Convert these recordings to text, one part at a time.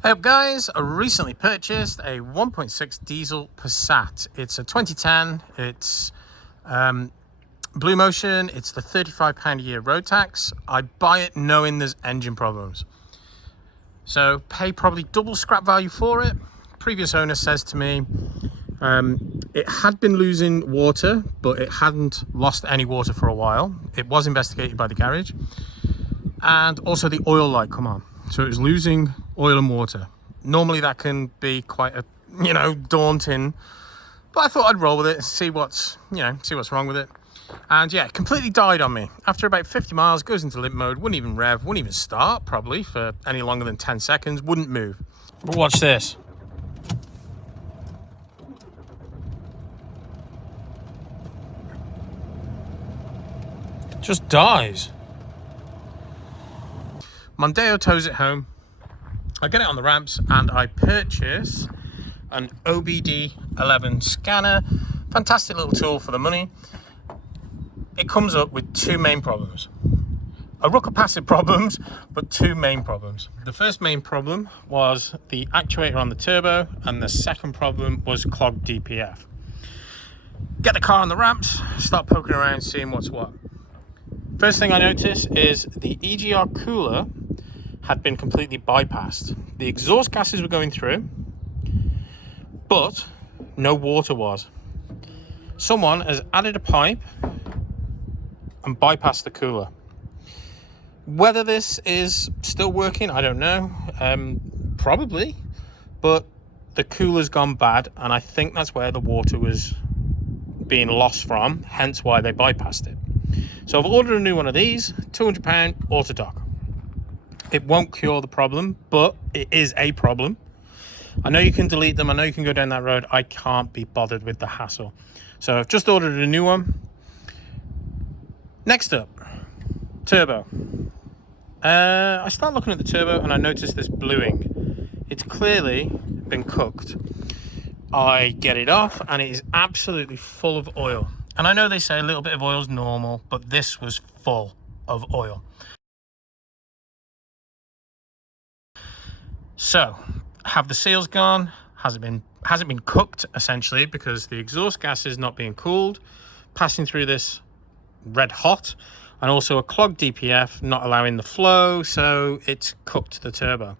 Hey up guys, I recently purchased a 1.6 diesel Passat. It's a 2010, it's BlueMotion, it's the £35 a year road tax. I buy it knowing there's engine problems. So pay probably double scrap value for it. Previous owner says to me, it had been losing water, but it hadn't lost any water for a while. It was investigated by the garage. And also the oil light come on. So it was losing oil and water. Normally that can be quite a, daunting, but I thought I'd roll with it and see what's wrong with it. And yeah, it completely died on me. After about 50 miles, goes into limp mode, wouldn't even rev, wouldn't even start probably for any longer than 10 seconds, wouldn't move. But watch this. Just dies. Mondeo tows it home. I get it on the ramps and I purchase an OBD11 scanner. Fantastic little tool for the money. It comes up with two main problems. A ruck of passive problems, but two main problems. The first main problem was the actuator on the turbo, and the second problem was clogged DPF. Get the car on the ramps, start poking around, seeing what's what. First thing I notice is the EGR cooler had been completely bypassed. The exhaust gases were going through, but no water was. Someone has added a pipe and bypassed the cooler. Whether this is still working, I don't know. Probably, but the cooler's gone bad, and I think that's where the water was being lost from, hence why they bypassed it. So I've ordered a new one of these, £200 auto dock. It won't cure the problem, but it is a problem. I know you can delete them. I know you can go down that road. I can't be bothered with the hassle. So I've just ordered a new one. Next up, turbo. I start looking at the turbo and I notice this bluing. It's clearly been cooked. I get it off and it is absolutely full of oil. And I know they say a little bit of oil is normal, but this was full of oil. So, have the seals gone? Hasn't been cooked essentially, because the exhaust gas is not being cooled, passing through this red hot, and also a clogged DPF not allowing the flow, so it's cooked the turbo.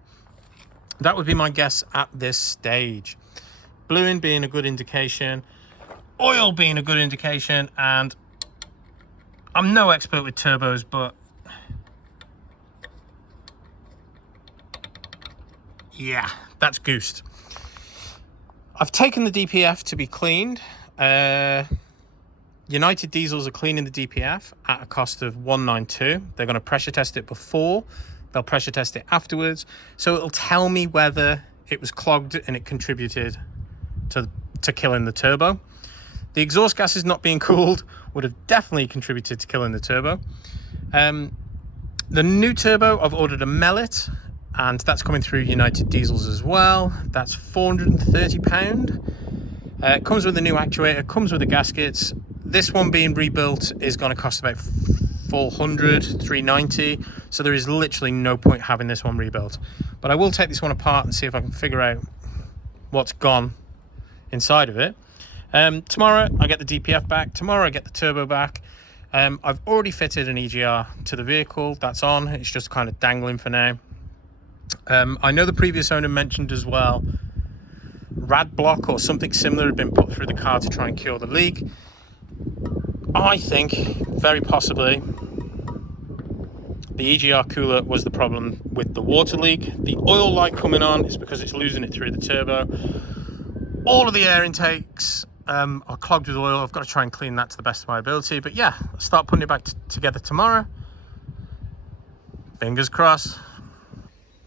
That would be my guess at this stage. Bluing being a good indication, oil being a good indication, and I'm no expert with turbos, but yeah, that's goosed. I've taken the DPF to be cleaned. United Diesels are cleaning the DPF at a cost of $192. They're going to pressure test it before, they'll pressure test it afterwards, so it'll tell me whether it was clogged and it contributed to killing the turbo. The exhaust gases not being cooled would have definitely contributed to killing the turbo. The new turbo, I've ordered a mellet, and that's coming through United Diesels as well. That's £430. It comes with a new actuator, comes with the gaskets. This one being rebuilt is going to cost about $390. So there is literally no point having this one rebuilt. But I will take this one apart and see if I can figure out what's gone inside of it. Tomorrow I get the DPF back. Tomorrow I get the turbo back. I've already fitted an EGR to the vehicle. That's on. It's just kind of dangling for now. I know the previous owner mentioned as well rad block or something similar had been put through the car to try and cure the leak. I think very possibly the EGR cooler was the problem with the water leak. The oil light coming on is because it's losing it through the turbo. All of the air intakes are clogged with oil. I've got to try and clean that to the best of my ability, but yeah, I'll start putting it back together tomorrow. Fingers crossed.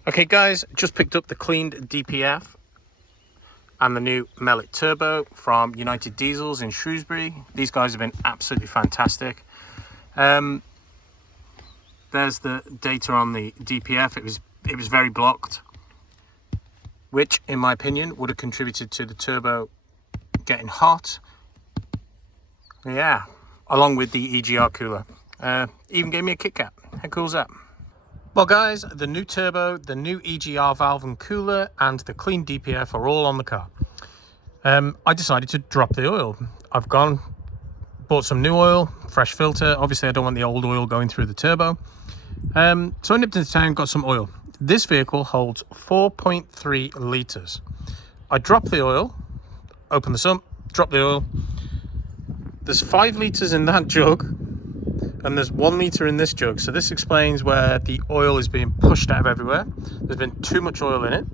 Okay guys, just picked up the cleaned DPF and the new mellet turbo from United Diesels in Shrewsbury. These guys have been absolutely fantastic. There's the data on the DPF. It was very blocked, which in my opinion would have contributed to the turbo getting hot. Yeah, along with the EGR cooler. Even gave me a Kit Kat. How cool is that? Well guys, the new turbo, the new EGR valve and cooler, and the clean DPF are all on the car. I decided to drop the oil. I've bought some new oil, fresh filter. Obviously I don't want the old oil going through the turbo. So I nipped into town, got some oil. This vehicle holds 4.3 litres. I drop the oil, open the sump, drop the oil. There's 5 litres in that jug, and there's 1 litre in this jug. So this explains where the oil is being pushed out of everywhere. There's been too much oil in it.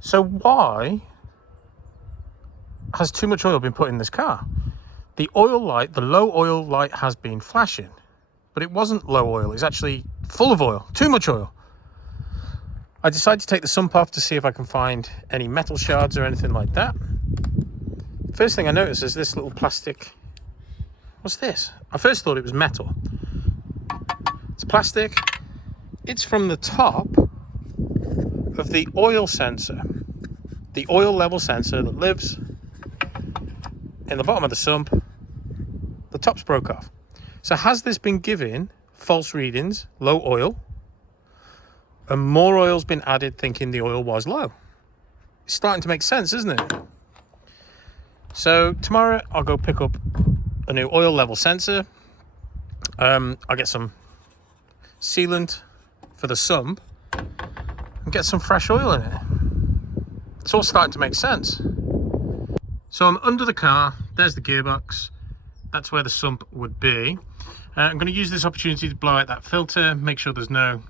So why has too much oil been put in this car? The oil light, the low oil light has been flashing, but it wasn't low oil. It's actually full of oil, too much oil. I decided to take the sump off to see if I can find any metal shards or anything like that. First thing I noticed is this little plastic. What's this? I first thought it was metal. It's plastic. It's from the top of the oil sensor. The oil level sensor that lives in the bottom of the sump. The top's broke off. So has this been giving false readings, low oil, and more oil's been added thinking the oil was low? It's starting to make sense, isn't it? So tomorrow I'll go pick up a new oil level sensor. I'll get some sealant for the sump and get some fresh oil in it. It's all starting to make sense. So I'm under the car, there's the gearbox, that's where the sump would be. I'm going to use this opportunity to blow out that filter, make sure there's no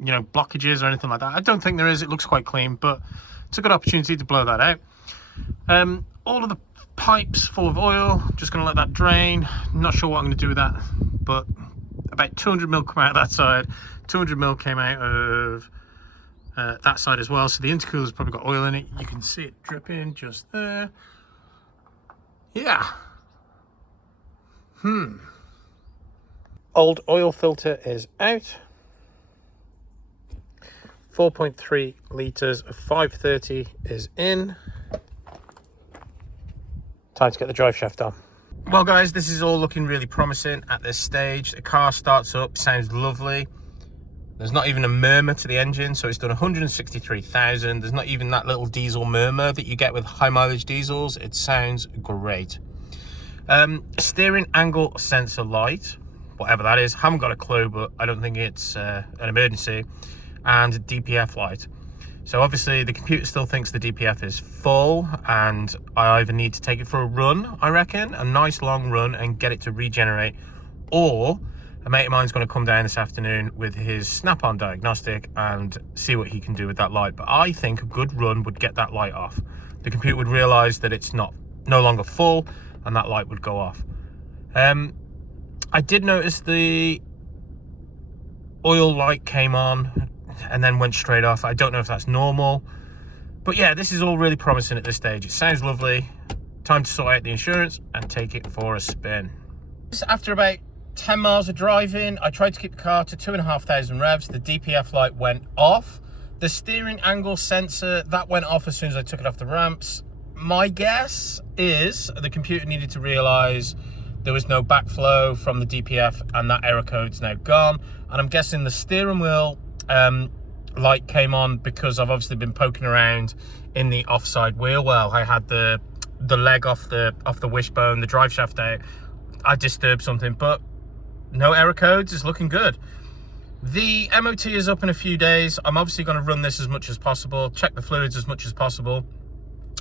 blockages or anything like that. I don't think there is, it looks quite clean, but it's a good opportunity to blow that out. All of the pipes full of oil, just going to let that drain. Not sure what I'm going to do with that, but about 200 mil come out of that side, 200 mil came out of that side as well. So the intercooler's probably got oil in it. You can see it dripping just there. Yeah. Old oil filter is out. 4.3 litres of 530 is in. Time to get the drive shaft on. Well guys, this is all looking really promising at this stage. The car starts up, sounds lovely. There's not even a murmur to the engine, so it's done 163,000. There's not even that little diesel murmur that you get with high mileage diesels. It sounds great. Steering angle sensor light, whatever that is, haven't got a clue, but I don't think it's an emergency. And DPF light. So obviously the computer still thinks the DPF is full, and I either need to take it for a run, I reckon, a nice long run, and get it to regenerate, or a mate of mine's going to come down this afternoon with his snap-on diagnostic and see what he can do with that light. But I think a good run would get that light off. The computer would realize that it's no longer full, and that light would go off. I did notice the oil light came on and then went straight off. I don't know if that's normal, but yeah, this is all really promising at this stage. It sounds lovely. Time to sort out the insurance and take it for a spin. After about 10 miles of driving, I tried to keep the car to 2,500 revs. The DPF light went off. The steering angle sensor, that went off as soon as I took it off the ramps. My guess is the computer needed to realize there was no backflow from the DPF, and that error code's now gone. And I'm guessing the steering wheel light came on because I've obviously been poking around in the offside wheel well. I had the leg off the wishbone, the drive shaft out. I disturbed something, but no error codes. It's looking good. The MOT is up in a few days. I'm obviously going to run this as much as possible, check the fluids as much as possible,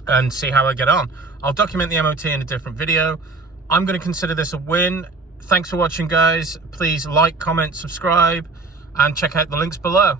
and see how I get on. I'll document the MOT in a different video. I'm going to consider this a win. Thanks for watching, guys. Please like, comment, subscribe, and check out the links below.